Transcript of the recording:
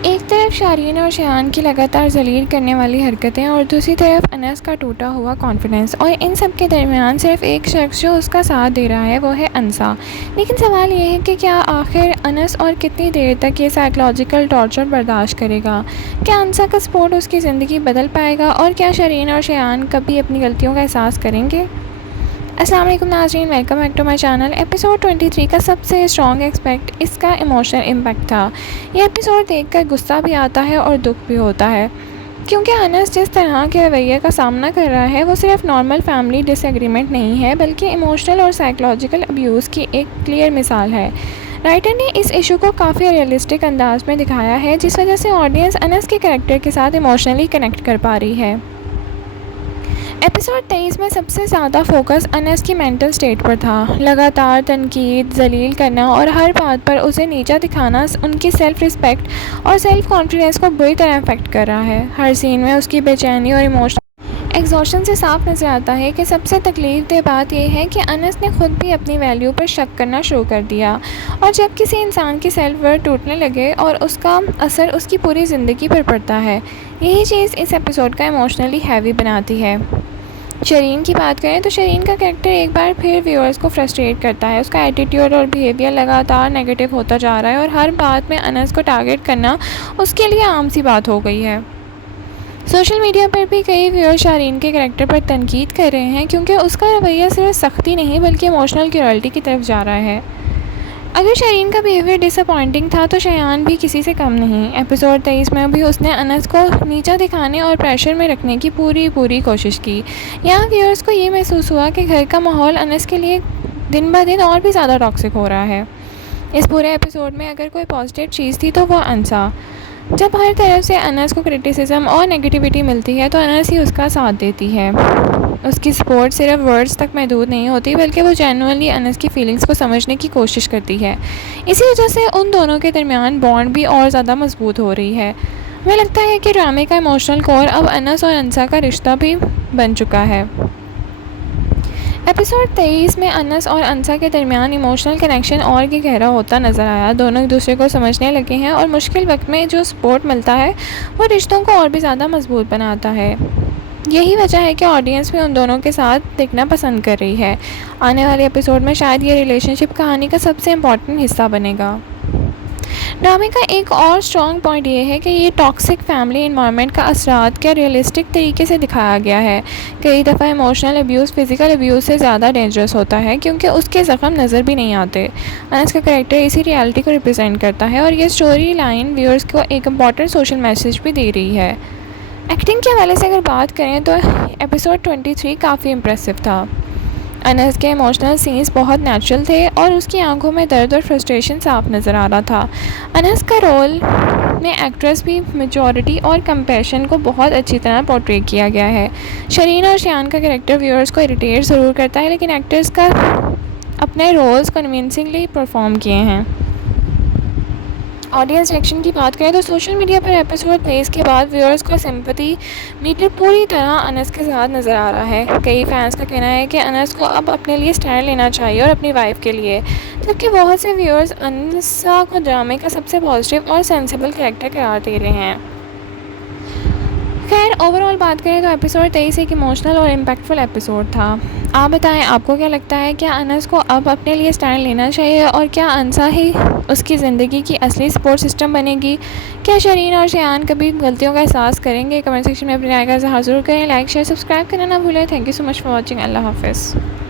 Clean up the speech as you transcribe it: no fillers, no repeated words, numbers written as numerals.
एक तरफ शारीन और शयान की लगातार जलील करने वाली हरकतें और दूसरी तरफ अनस का टूटा हुआ कॉन्फिडेंस, और इन सब के दरमियान सिर्फ एक शख्स जो उसका साथ दे रहा है वो है अंसा। लेकिन सवाल ये है कि क्या आखिर अनस और कितनी देर तक ये साइकोलॉजिकल टॉर्चर बर्दाश्त करेगा। क्या अंसा का सपोर्ट उसकी ज़िंदगी बदल पाएगा, और क्या शारीन और शयान कभी अपनी गलतियों का एहसास करेंगे। अस्सलाम वालेकुम नाज़रीन, welcome back to my channel. Episode 23 का सबसे स्ट्रॉन्ग एस्पेक्ट इसका इमोशनल इम्पैक्ट था। ये एपिसोड देखकर गुस्सा भी आता है और दुख भी होता है, क्योंकि अनस जिस तरह के रवैये का सामना कर रहा है वो सिर्फ नॉर्मल फैमिली डिसएग्रीमेंट नहीं है, बल्कि इमोशनल और साइकोलॉजिकल अब्यूज़ की एक क्लियर मिसाल है। राइटर ने इस इशू को काफ़ी रियलिस्टिक अंदाज में दिखाया है, जिस वजह से ऑडियंस अनस के कैरेक्टर के साथ इमोशनली कनेक्ट कर पा रही है। एपिसोड 23 में सबसे ज़्यादा फोकस अनस की मेंटल स्टेट पर था। लगातार तनकीद, जलील करना और हर बात पर उसे नीचा दिखाना उनकी सेल्फ़ रिस्पेक्ट और सेल्फ़ कॉन्फिडेंस को बुरी तरह अफेक्ट कर रहा है। हर सीन में उसकी बेचैनी और इमोशनल एग्जॉशन से साफ नज़र आता है कि सबसे तकलीफ़देह बात यह है कि अनस ने खुद भी अपनी वैल्यू पर शक करना शुरू कर दिया, और जब किसी इंसान की सेल्फ वर्थ टूटने लगे और उसका असर उसकी पूरी ज़िंदगी पर पड़ता है, यही चीज़ इस एपिसोड का इमोशनली हैवी बनाती है। शरीन की बात करें तो शरीन का कैरेक्टर एक बार फिर व्यूअर्स को फ्रस्ट्रेट करता है। उसका एटीट्यूड और बिहेवियर लगातार नेगेटिव होता जा रहा है, और हर बात में अनस को टारगेट करना उसके लिए आम सी बात हो गई है। सोशल मीडिया पर भी कई व्यूअर्स शारीन के कैरेक्टर पर तनकीद कर रहे हैं, क्योंकि उसका रवैया सिर्फ सख्ती नहीं बल्कि इमोशनल क्रूरल्टी की तरफ जा रहा है। अगर शरीन का बिहेवियर डिसअपॉइंटिंग था तो शयान भी किसी से कम नहीं। एपिसोड 23 में भी उसने अनस को नीचा दिखाने और प्रेशर में रखने की पूरी कोशिश की। यहाँ व्यूअर्स को ये महसूस हुआ कि घर का माहौल अनस के लिए दिन ब दिन और भी ज़्यादा टॉक्सिक हो रहा है। इस पूरे एपिसोड में अगर कोई पॉजिटिव चीज़ थी तो वो अंसा। जब हर तरफ से अनस को क्रिटिसिज्म और नेगेटिविटी मिलती है तो अनस ही उसका साथ देती है। उसकी सपोर्ट सिर्फ वर्ड्स तक महदूद नहीं होती, बल्कि वो जेन्युइनली अनस की फीलिंग्स को समझने की कोशिश करती है। इसी वजह से उन दोनों के दरमियान बॉन्ड भी और ज़्यादा मजबूत हो रही है। मुझे लगता है कि ड्रामे का इमोशनल कोर अब अनस और अंसा का रिश्ता भी बन चुका है। एपिसोड 23 में अनस और अंसा के दरमियान इमोशनल कनेक्शन और भी गहरा होता नज़र आया। दोनों एक दूसरे को समझने लगे हैं, और मुश्किल वक्त में जो सपोर्ट मिलता है वो रिश्तों को और भी ज़्यादा मजबूत बनाता है। यही वजह है कि ऑडियंस भी उन दोनों के साथ देखना पसंद कर रही है। आने वाले एपिसोड में शायद ये रिलेशनशिप कहानी का सबसे इम्पॉर्टेंट हिस्सा बनेगा। ड्रामे का एक और स्ट्रॉन्ग पॉइंट ये है कि ये टॉक्सिक फैमिली इन्वायरमेंट का असरात क्या रियलिस्टिक तरीके से दिखाया गया है। कई दफ़ा इमोशनल अब्यूज़ फ़िज़िकल अब्यूज़ से ज़्यादा डेंजरस होता है, क्योंकि उसके ज़ख्म नज़र भी नहीं आते। अनस का कैरेक्टर इसी रियलिटी को रिप्रेजेंट करता है, और ये स्टोरी लाइन व्यूअर्स को एक इम्पॉर्टेंट सोशल मैसेज भी दे रही है। एक्टिंग के हवाले से अगर बात करें तो एपिसोड 23 काफ़ी इम्प्रेसिव था। अनस के इमोशनल सीन्स बहुत नेचुरल थे, और उसकी आंखों में दर्द और फ्रस्ट्रेशन साफ नज़र आ रहा था। अनस का रोल में एक्ट्रेस भी मेजॉरिटी और कंपैशन को बहुत अच्छी तरह पोर्ट्रे किया गया है। शरीन और शयान का कैरेक्टर व्यूअर्स को इरिटेट ज़रूर करता है, लेकिन एक्टर्स का अपने रोल्स कन्विंसिंगली परफॉर्म किए हैं। ऑडियंस रिएक्शन की बात करें तो सोशल मीडिया पर एपिसोड 23 के बाद व्यूअर्स को सिंपैथी मीटर पूरी तरह अनस के साथ नज़र आ रहा है। कई फैंस का कहना है कि अनस को अब अपने लिए स्टैंड लेना चाहिए और अपनी वाइफ के लिए, जबकि बहुत से व्यूअर्स अनसा को ड्रामे का सबसे पॉजिटिव और सेंसिबल कैरेक्टर करार दे रहे हैं। खैर, ओवरऑल बात करें तो एपिसोड 23 एक इमोशनल और इम्पैक्टफुल एपिसोड था। आप बताएं, आपको क्या लगता है, क्या अनस को अब अपने लिए स्टैंड लेना चाहिए, और क्या अंसा ही उसकी ज़िंदगी की असली सपोर्ट सिस्टम बनेगी। क्या शरीन और शयान कभी गलतियों का एहसास करेंगे। कमेंट सेक्शन में अपनी राय का इज़हार ज़रूर करें। लाइक शेयर सब्सक्राइब करना ना भूलें। Thank you so much for watching. अल्लाह हाफिज़।